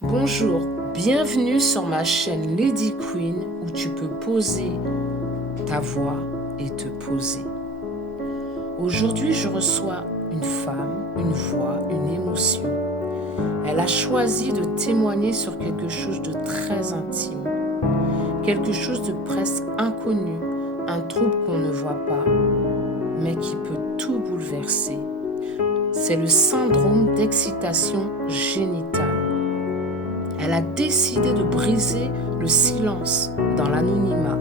Bonjour, bienvenue sur ma chaîne Lady Queen où tu peux poser ta voix et te poser. Aujourd'hui, je reçois une femme, une voix, une émotion. Elle a choisi de témoigner sur quelque chose de très intime, quelque chose de presque inconnu, un trouble qu'on ne voit pas, mais qui peut tout bouleverser. C'est le syndrome d'excitation génitale. Elle a décidé de briser le silence dans l'anonymat,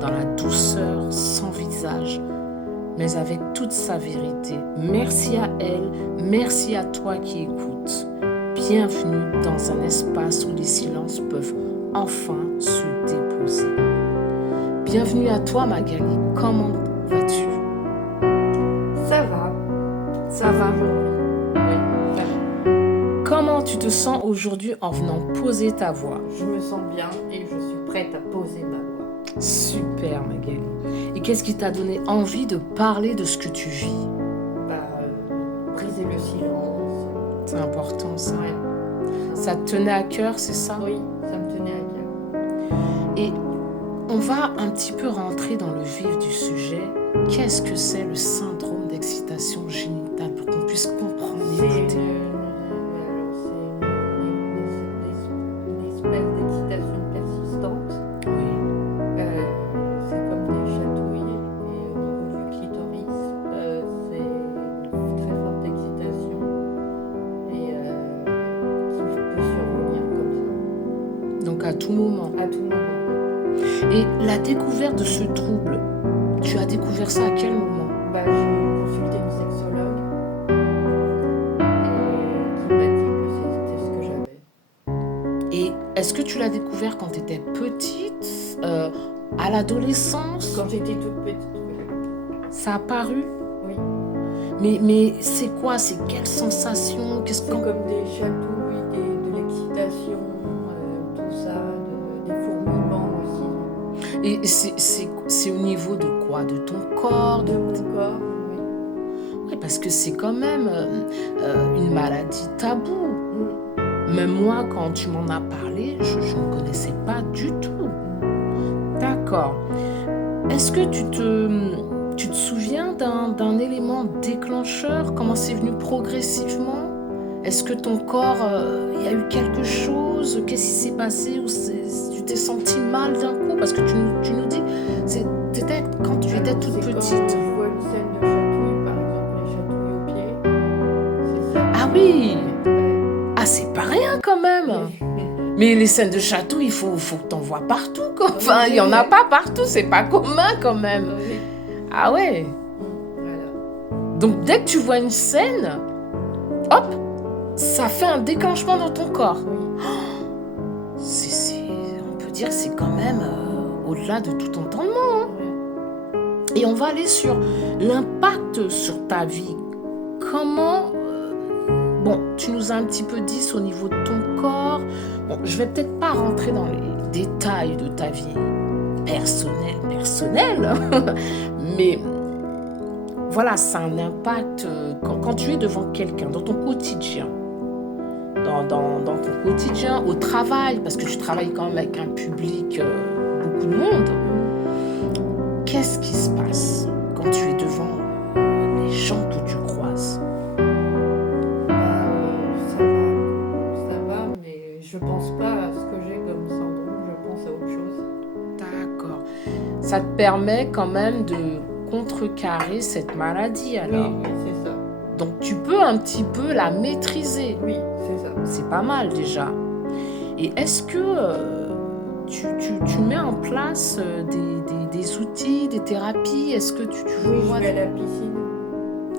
dans la douceur sans visage, mais avec toute sa vérité. Merci à elle, merci à toi qui écoutes. Bienvenue dans un espace où les silences peuvent enfin se déposer. Bienvenue à toi Magali, comment vas-tu? Ça va aujourd'hui. Oui, ça va. Comment tu te sens aujourd'hui en venant poser ta voix? Je me sens bien et je suis prête à poser ma voix. Super Magali. Et qu'est-ce qui t'a donné envie de parler de ce que tu vis? Briser le silence. C'est important ça. Ouais. Ça te tenait à cœur, c'est ça? Oui, ça me tenait à cœur. Et on va un petit peu rentrer dans le vif du sujet. Qu'est-ce que c'est le syndrome d'excitation génitale pour qu'on puisse comprendre et C'est écouter? une espèce d'excitation persistante. Oui, C'est comme des chatouilles et au niveau du clitoris, c'est une très forte excitation et qui peut survenir comme donc à tout moment. ça, à tout moment. Et la découverte de ce trouble, tu as découvert ça à quel moment? J'ai consulté une sexologue et qui m'a dit que c'était ce que j'avais. Et est-ce que tu l'as découvert quand tu étais petite, à l'adolescence? Quand j'étais toute petite, Ça a apparu? oui. Mais c'est quoi? C'est quelle sensation? Qu'est-ce C'est qu'on... comme des chatouilles, de l'excitation, tout ça, des fourmillements aussi. Et c'est au niveau de quoi? De ton corps? De mon corps, oui. Oui, parce que c'est quand même une maladie taboue. Mm. Même moi, quand tu m'en as parlé, je ne connaissais pas du tout. D'accord. Est-ce que tu te souviens d'un élément déclencheur? Comment c'est venu progressivement? Est-ce que ton corps, il y a eu quelque chose? Qu'est-ce qui s'est passé? Ou tu t'es senti mal d'un coup? Parce que tu nous dis, c'était quand tu étais toute C'est petite. quand je vois une scène de chatouille, par exemple les chatouilles aux pieds, c'est ça. Ah oui! Ah, c'est pas rien quand même! Mais les scènes de chatouille, il faut que t'en vois partout, quoi. Enfin, il y en a pas partout, c'est pas commun quand même. Oui. Ah ouais! Voilà. Donc dès que tu vois une scène, hop, ça fait un déclenchement dans ton corps. Oui. On peut dire que c'est quand même au-delà de tout entendement, hein. Et on va aller sur l'impact sur ta vie. Comment... bon, tu nous as un petit peu dit au niveau de ton corps. Bon, je vais peut-être pas rentrer dans les détails de ta vie personnelle, mais voilà, ça a un impact quand tu es devant quelqu'un, dans ton quotidien, dans ton quotidien, au travail, parce que tu travailles quand même avec un public, beaucoup de monde. Qu'est-ce qui se passe quand tu es devant les gens que tu croises? Ça va, mais je pense pas à ce que j'ai comme syndrome, je pense à autre chose. D'accord. Ça te permet quand même de contrecarrer cette maladie alors. Oui, c'est ça. Donc tu peux un petit peu la maîtriser. Oui, c'est ça. C'est pas mal déjà. Et est-ce que tu mets en place des outils, des thérapies? Est-ce que tu Oui, vois... je vais à la piscine.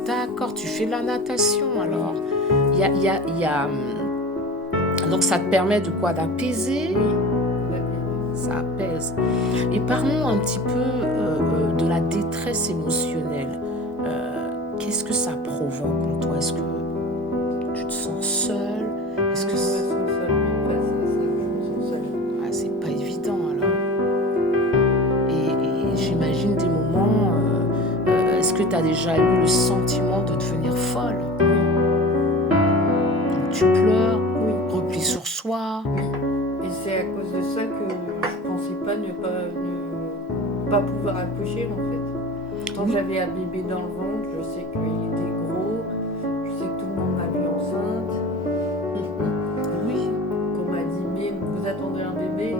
D'accord, tu fais de la natation alors. Donc ça te permet de quoi? D'apaiser? Oui, Ça apaise. Et parlons un petit peu de la détresse émotionnelle. Qu'est-ce que ça provoque en toi? Est-ce que tu te sens seule? Est-ce que je me sens seule. Face à ça, je me sens seule. Ah, c'est pas évident alors. Et j'imagine des moments, est-ce que tu as déjà eu le sentiment de devenir folle? Oui, Donc tu pleures, oui. repli sur soi. soi. Oui. Et c'est à cause de ça que je pensais pas ne pas pouvoir accoucher en fait. Quand j'avais un bébé dans le ventre, je sais qu'il était gros, je sais que tout le monde m'a vue enceinte. Oui. Qu'on m'a dit, mais vous attendez un bébé?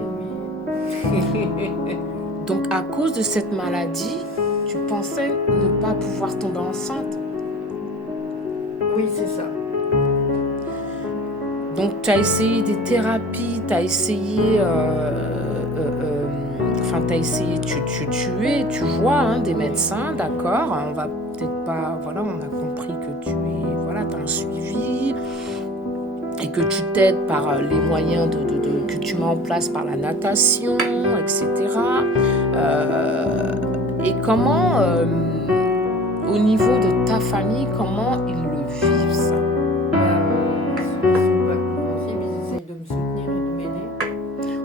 Oui. Donc à cause de cette maladie, tu pensais ne pas pouvoir tomber enceinte. Oui, c'est ça. Donc tu as essayé des thérapies, tu as essayé, t'as essayé, tu vois hein, des médecins, d'accord. On va peut-être pas, voilà, on a compris que tu es, voilà, t'as un suivi et que tu t'aides par les moyens que tu mets en place par la natation, etc. Et comment, au niveau de ta famille, comment ils le vivent ça? Ils sont pas compréhensibles, ils essayent de me soutenir et de m'aider.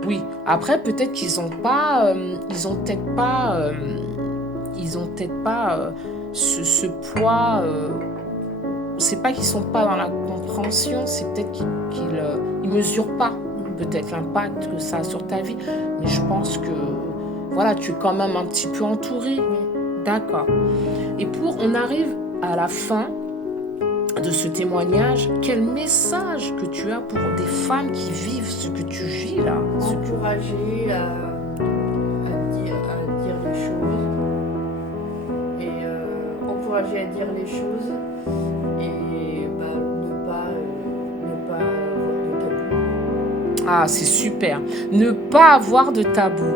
Oui, après peut-être qu'ils ont pas, ils ont peut-être pas, ce poids. C'est pas qu'ils sont pas dans la compréhension, c'est peut-être qu'ils mesurent pas peut-être l'impact que ça a sur ta vie. Mais je pense que voilà, tu es quand même un petit peu entourée. D'accord. Et on arrive à la fin de ce témoignage, quel message que tu as pour des femmes qui vivent ce que tu vis là? Encourager à dire les choses et encourager à dire les choses et ne pas avoir de tabou. Ah, c'est super. Ne pas avoir de tabou.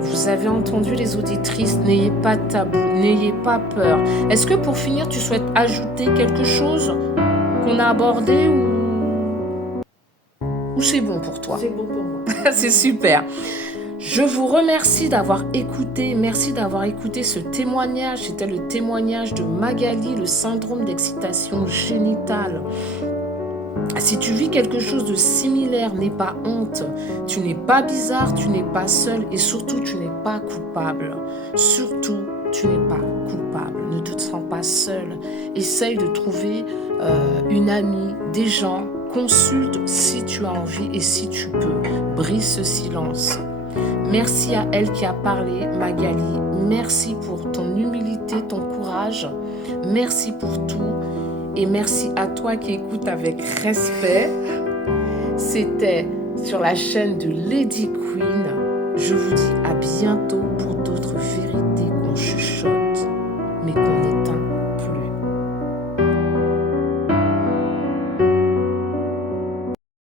Vous avez entendu les auditrices, n'ayez pas de tabou, n'ayez pas peur. Est-ce que pour finir, tu souhaites ajouter quelque chose qu'on a abordé ou c'est bon pour toi? C'est bon pour moi. C'est super. Je vous remercie d'avoir écouté. Merci d'avoir écouté ce témoignage. C'était le témoignage de Magali, le syndrome d'excitation génitale. Si tu vis quelque chose de similaire, n'aie pas honte. Tu n'es pas bizarre, tu n'es pas seul et surtout, tu n'es pas coupable. Surtout, tu n'es pas coupable. Ne te sens pas seul. Essaye de trouver une amie, des gens. Consulte si tu as envie et si tu peux. Brise ce silence. Merci à elle qui a parlé, Magali. Merci pour ton humilité, ton courage. Merci pour tout. Et merci à toi qui écoutes avec respect. C'était sur la chaîne de Lady Queen. Je vous dis à bientôt pour d'autres vérités.